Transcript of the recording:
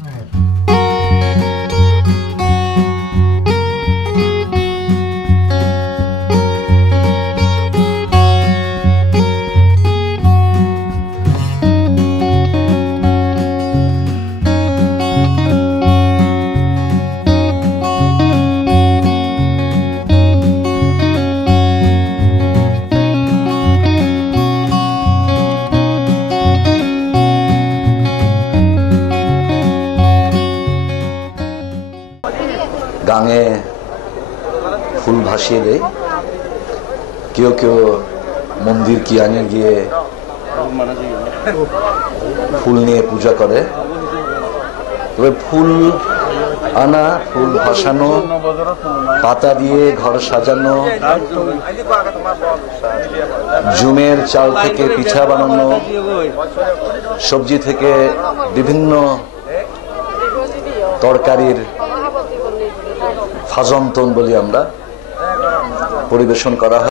All right. গাঙে ফুল ভাসিয়ে দেয়। কেউ কেউ মন্দির কিয়াঙে গিয়ে ফুল নিয়ে পূজা করে। তবে ফুল আনা, ফুল ভাসানো, পাতা দিয়ে ঘর সাজানো, জুমের চাল থেকে পিঠা বানানো, সবজি থেকে বিভিন্ন তরকারির ফাজন্তন বলি আমরা পরিবেশন করা হয়।